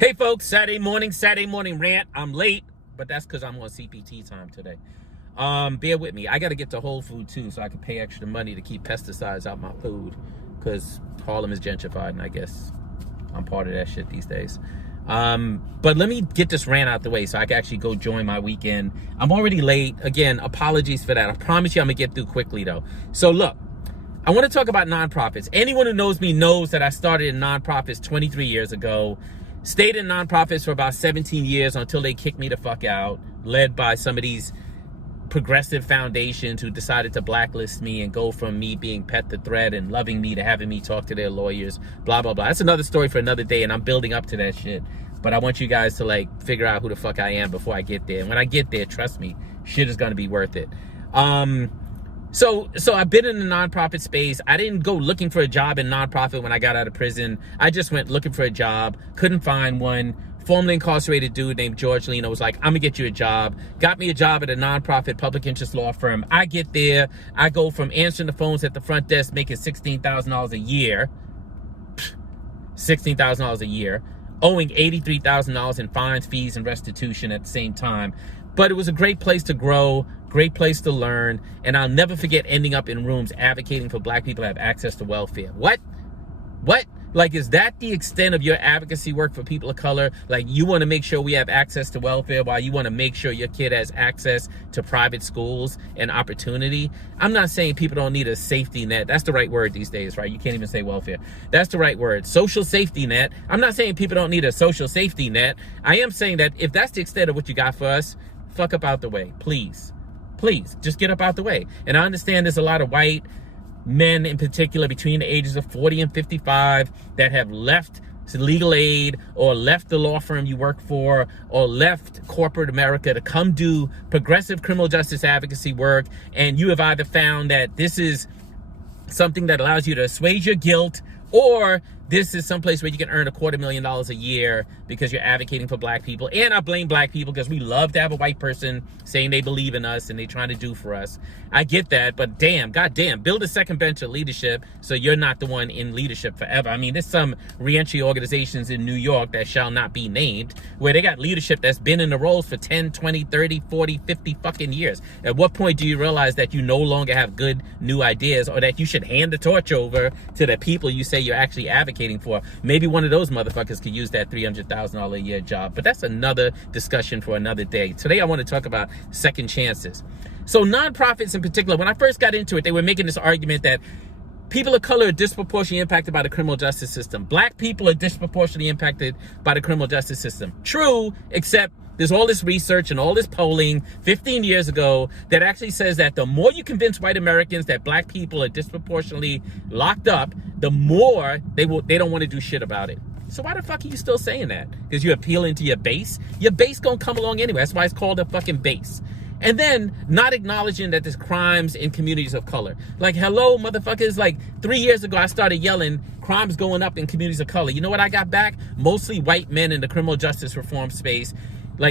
Hey folks, Saturday morning rant. I'm late, but that's because I'm on CPT time today. Bear with me. I got to get to Whole Food too, so I can pay extra money to keep pesticides out my food, because Harlem is gentrified, and I guess I'm part of that shit these days. But let me get this rant out the way so I can actually go join my weekend. I'm already late. Again, apologies for that. I promise you I'm gonna get through quickly though. So look, I want to talk about nonprofits. Anyone who knows me knows that I started in nonprofits 23 years ago. Stayed in nonprofits for about 17 years until they kicked me the fuck out, led by some of these progressive foundations who decided to blacklist me and go from me being pet the thread and loving me to having me talk to their lawyers, blah, blah, blah. That's another story for another day, and I'm building up to that shit. But I want you guys to figure out who the fuck I am before I get there. And when I get there, trust me, shit is gonna be worth it. So I've been in the nonprofit space. I didn't go looking for a job in nonprofit when I got out of prison. I just went looking for a job, couldn't find one. Formerly incarcerated dude named George Leno was like, I'm gonna get you a job. Got me a job at a nonprofit public interest law firm. I get there, I go from answering the phones at the front desk making $16,000 a year, $16,000 a year, owing $83,000 in fines, fees, and restitution at the same time. But it was a great place to grow, great place to learn, and I'll never forget ending up in rooms advocating for black people to have access to welfare. What? Is that the extent of your advocacy work for people of color? You want to make sure we have access to welfare while you want to make sure your kid has access to private schools and opportunity? I'm not saying people don't need a safety net. That's the right word these days, right? You can't even say welfare. That's the right word. Social safety net. I'm not saying people don't need a social safety net. I am saying that if that's the extent of what you got for us, fuck up out the way, please. Please, just get up out the way. And I understand there's a lot of white men in particular between the ages of 40 and 55 that have left legal aid or left the law firm you work for or left corporate America to come do progressive criminal justice advocacy work. And you have either found that this is something that allows you to assuage your guilt, or this is someplace where you can earn $250,000 a year because you're advocating for black people. And I blame black people because we love to have a white person saying they believe in us and they're trying to do for us. I get that, but goddamn, build a second bench of leadership so you're not the one in leadership forever. I mean, there's some reentry organizations in New York that shall not be named where they got leadership that's been in the roles for 10, 20, 30, 40, 50 fucking years. At what point do you realize that you no longer have good new ideas, or that you should hand the torch over to the people you say you're actually advocating for? Maybe one of those motherfuckers could use that $300,000 a year job, but that's another discussion for another day. Today I want to talk about second chances. So nonprofits in particular, when I first got into it, they were making this argument that people of color are disproportionately impacted by the criminal justice system. Black people are disproportionately impacted by the criminal justice system. True, except there's all this research and all this polling 15 years ago that actually says that the more you convince white Americans that black people are disproportionately locked up, the more they don't want to do shit about it. So why the fuck are you still saying that? Because you're appealing to your base? Your base gonna come along anyway. That's why it's called a fucking base. And then not acknowledging that there's crimes in communities of color. Hello, motherfuckers. 3 years ago, I started yelling, crimes going up in communities of color. You know what I got back? Mostly white men in the criminal justice reform space,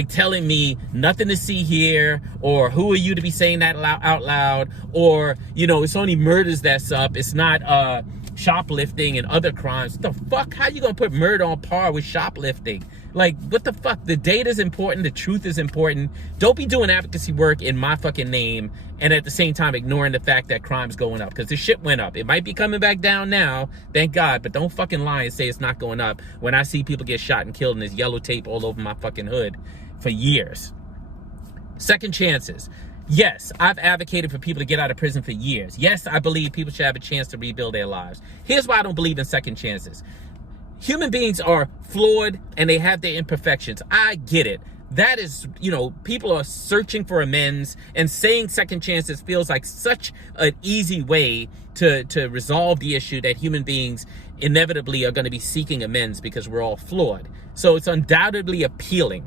telling me nothing to see here, or who are you to be saying that out loud, or, it's only murders that's up. It's not shoplifting and other crimes. What the fuck? How you gonna put murder on par with shoplifting? What the fuck? The data is important. The truth is important. Don't be doing advocacy work in my fucking name and at the same time ignoring the fact that crime's going up, because the shit went up. It might be coming back down now, thank God, but don't fucking lie and say it's not going up when I see people get shot and killed and there's yellow tape all over my fucking hood for years. Second chances. Yes, I've advocated for people to get out of prison for years. Yes, I believe people should have a chance to rebuild their lives. Here's why I don't believe in second chances. Human beings are flawed and they have their imperfections. I get it. That is, people are searching for amends, and saying second chances feels like such an easy way to resolve the issue that human beings inevitably are going to be seeking amends because we're all flawed. So it's undoubtedly appealing.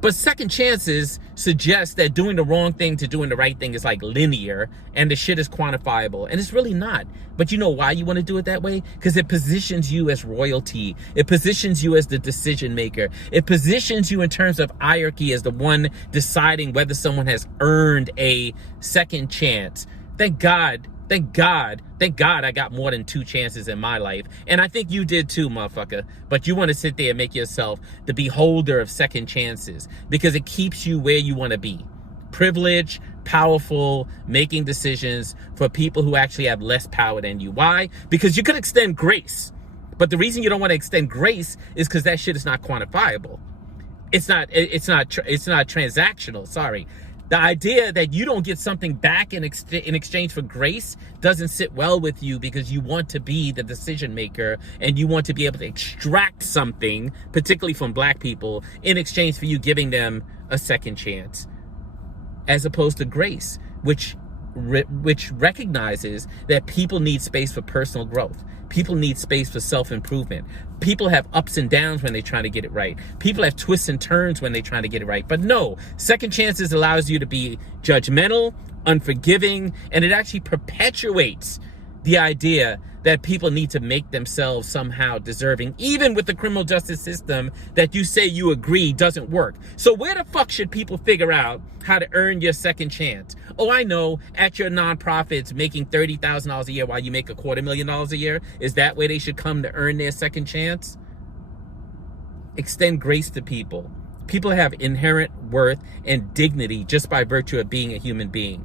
But second chances suggest that doing the wrong thing to doing the right thing is linear and the shit is quantifiable. And it's really not. But you know why you want to do it that way? Because it positions you as royalty. It positions you as the decision maker. It positions you in terms of hierarchy as the one deciding whether someone has earned a second chance. Thank God Thank God I got more than 2 chances in my life. And I think you did too, motherfucker. But you want to sit there and make yourself the beholder of second chances because it keeps you where you want to be. Privileged, powerful, making decisions for people who actually have less power than you. Why? Because you could extend grace. But the reason you don't want to extend grace is because that shit is not quantifiable. It's not transactional. Sorry. The idea that you don't get something back in exchange for grace doesn't sit well with you because you want to be the decision maker and you want to be able to extract something, particularly from black people, in exchange for you giving them a second chance, as opposed to grace, which recognizes that people need space for personal growth. People need space for self-improvement. People have ups and downs when they're trying to get it right. People have twists and turns when they're trying to get it right. But no, second chances allows you to be judgmental, unforgiving, and it actually perpetuates the idea that people need to make themselves somehow deserving, even with the criminal justice system that you say you agree doesn't work. So where the fuck should people figure out how to earn your second chance? Oh, I know, at your nonprofits making $30,000 a year while you make $250,000 a year. Is that where they should come to earn their second chance? Extend grace to people. People have inherent worth and dignity just by virtue of being a human being.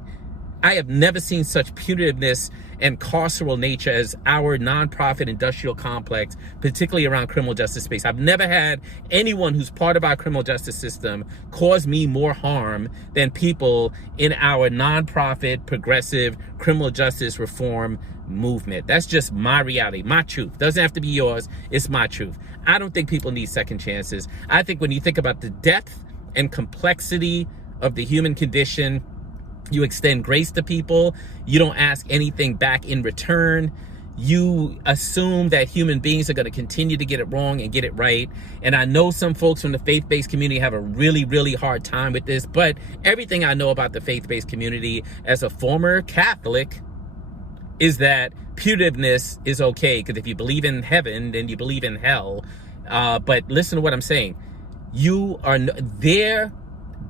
I have never seen such punitiveness and carceral nature as our nonprofit industrial complex, particularly around criminal justice space. I've never had anyone who's part of our criminal justice system cause me more harm than people in our nonprofit progressive criminal justice reform movement. That's just my reality, my truth. Doesn't have to be yours. It's my truth. I don't think people need second chances. I think when you think about the depth and complexity of the human condition, you extend grace to people. You don't ask anything back in return. You assume that human beings are going to continue to get it wrong and get it right. And I know some folks from the faith-based community have a really, really hard time with this. But everything I know about the faith-based community as a former Catholic is that punitiveness is okay. Because if you believe in heaven, then you believe in hell. But listen to what I'm saying. You are there,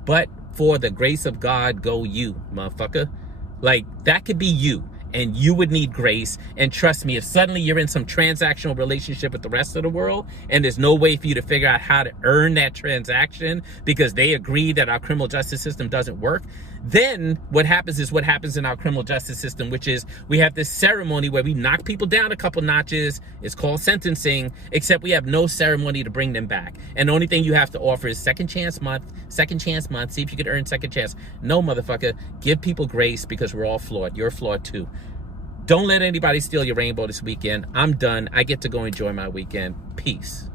but for the grace of God, go you, motherfucker. Like, that could be you. And you would need grace. And trust me, if suddenly you're in some transactional relationship with the rest of the world, and there's no way for you to figure out how to earn that transaction because they agree that our criminal justice system doesn't work, then what happens is what happens in our criminal justice system, which is we have this ceremony where we knock people down a couple notches. It's called sentencing, except we have no ceremony to bring them back. And the only thing you have to offer is second chance month, see if you could earn second chance. No, motherfucker, give people grace because we're all flawed. You're flawed too. Don't let anybody steal your rainbow this weekend. I'm done. I get to go enjoy my weekend. Peace.